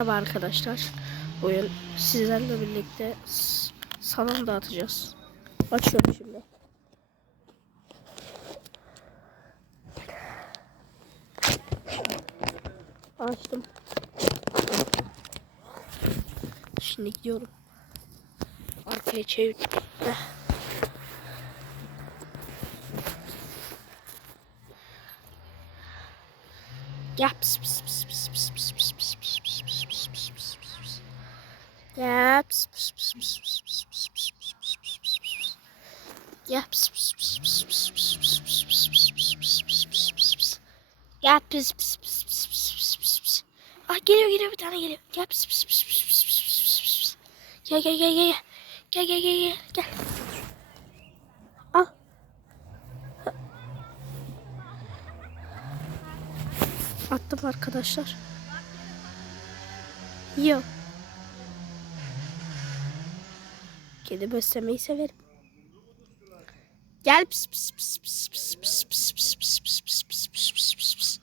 Merhaba arkadaşlar. Bugün sizlerle birlikte salon dağıtacağız. Açıyorum şimdi. Açtım. Şimdi gidiyorum. Arkaya çevir. Yap. Pıs pıs pıs pıs pıs pıs pıs. Gel. Pıs pıs pıs pıs pıs pıs pıs pıs pıs pıs pıs pıs pıs. Gel. Pıs pıs pıs pıs pıs pıs pıs pıs pıs pıs pıs pıs pıs pıs pıs. Gel. Pıs pıs pıs pıs pıs pıs pıs pıs. Ah geliyor geliyor bir tane geliyor. Gel. Pıs pıs pıs pıs pıs pıs pıs pıs pıs. Gel gel gel gel. Gel gel gel gel. Gel. Al. Attım arkadaşlar. Yok. Kedi beslemeyi severim. Gel pis pis pis pis pis pis pis pis pis pis pis pis pis pis pis pis.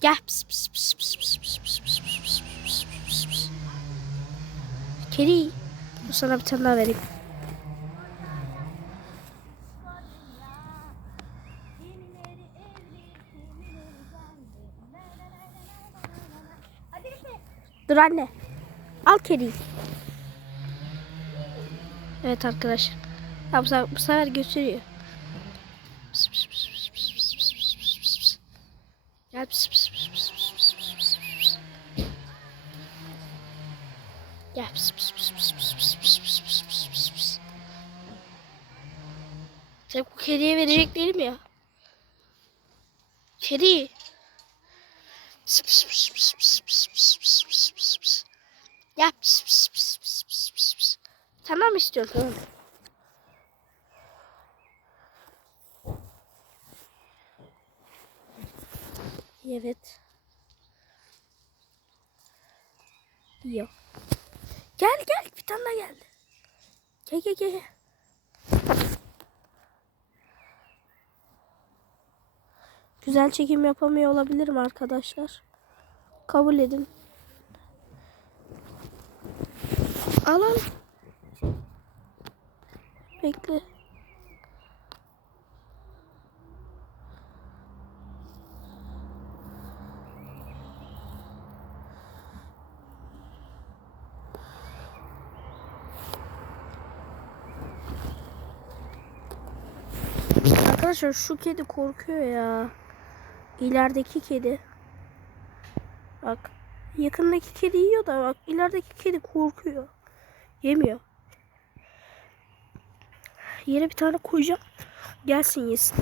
Gel pis pis pis pis pis pis pis pis pis pis pis pis. Kedi. Sana bir tane daha vereyim. Dur anne. Al kediyi. Evet arkadaşlar. Ya bu, sefer, bu sefer götürüyor. Pıs pıs pıs pıs pıs pıs pıs pıs pıs pıs pıs. Gel pıs pıs pıs pıs pıs pıs pıs pıs pıs. Gel pıs pıs pıs pıs pıs pıs pıs pıs pıs pıs pıs pıs. Tabii bu kediye verecek değilim ya. Kedi. Pıs pıs pıs pıs pıs pıs pıs pıs pıs pıs. Gel pıs pıs pıs pıs. Tamam istiyorum tamam. Evet. Yok. Gel gel bir tane daha geldi. Gel gel gel. Güzel çekim yapamıyor olabilirim arkadaşlar. Kabul edin. Al. Bekle. Arkadaşlar şu kedi korkuyor ya. İlerideki kedi. Bak. Yakındaki kedi yiyor da bak ilerideki kedi korkuyor. Yemiyor. Yere bir tane koyacağım. Gelsin yesin.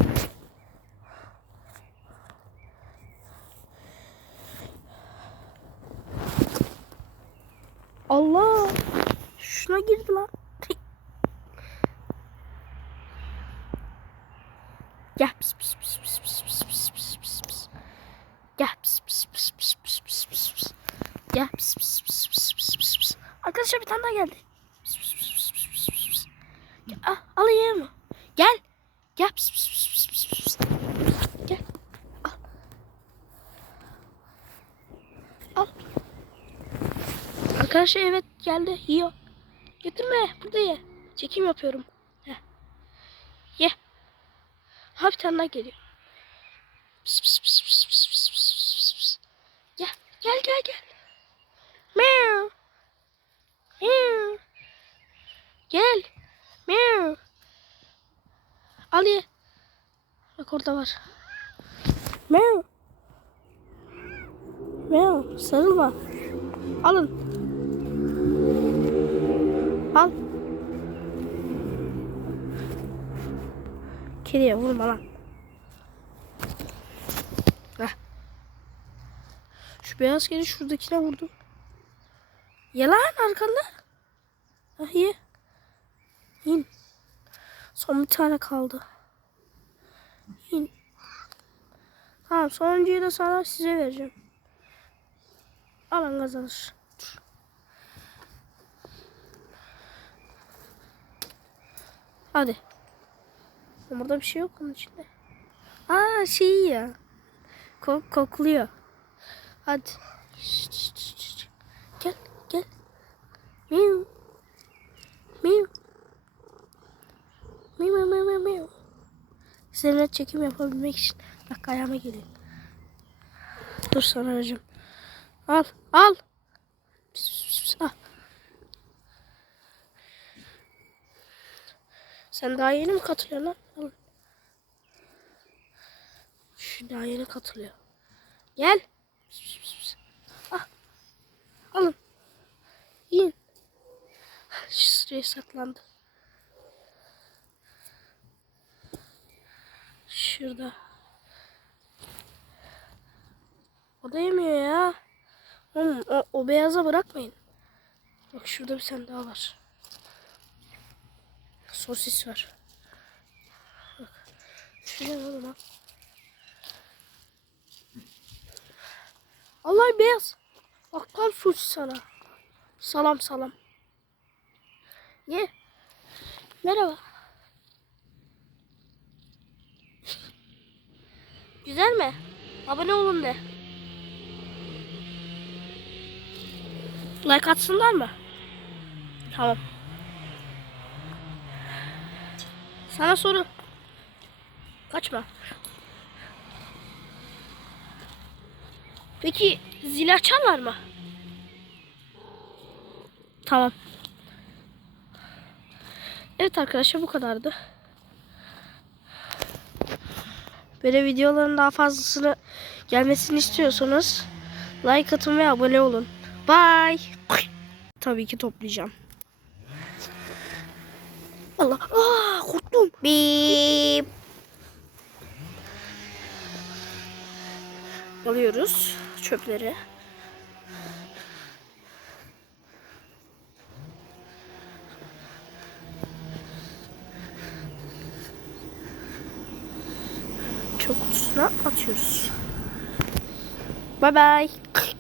Allah! Şuna girdi lan. Gel pis pis pis pis pis pis pis pis pis pis. Gel pis pis pis pis pis pis pis pis. Gel pis pis pis pis pis pis pis. Arkadaşlar bir tane daha geldi. Pis pis pis pis pis pis ah, al yeğenim. Gel. Gel pis pis pis pis pis. Gel. Al. Al. Arkadaşlar evet geldi. Yiyor. Getirme. Burada ye. Çekim yapıyorum. Heh. Ye. Ha bir tane daha geliyor. Al ye. Bak orada var. Meow. Meow. Sarılma. Alın. Al. Kediye vurma lan. Heh. Şu beyaz kedi şuradakine vurdu. Yalan arkanda. Hah ye. İn. Son bir tane kaldı. Tamam sonuncuyu da sana size vereceğim. Alan kazanır. Hadi. Burada bir şey yok onun içinde. Aa şey ya. Kok kokluyor. Hadi. Şişt, şişt, şişt. Gel gel. Miu. Miu. Miu miu miu miu. Seninle çekim yapabilmek için Bak ayağıma geliyor. Dur sana aracım. Al. Al. Al. Sen daha yeni mi katılıyorsun lan? Al. Şu daha yeni katılıyor. Gel. Ah. Alın. Yiyin. Şuraya saklandı. Şurada. O da yemiyor ya. Oğlum, o, o beyaza bırakmayın. Bak şurada bir tane daha var. Sosis var. Şuraya oğlum ha. Allah beyaz. Bak tam sosis sana. Salam salam. Ye. Merhaba. Güzel mi? Abone olun de. Like atsınlar mı? Tamam. Sana soru. Kaçma. Peki zil açarlar mı? Tamam. Evet arkadaşlar bu kadardı. Böyle videoların daha fazlasını gelmesini istiyorsanız like atın ve abone olun. Bye. Tabii ki toplayacağım. Allah. Aa, korktum. Bip. Alıyoruz çöpleri. Çöp kutusuna atıyoruz. Bye bye.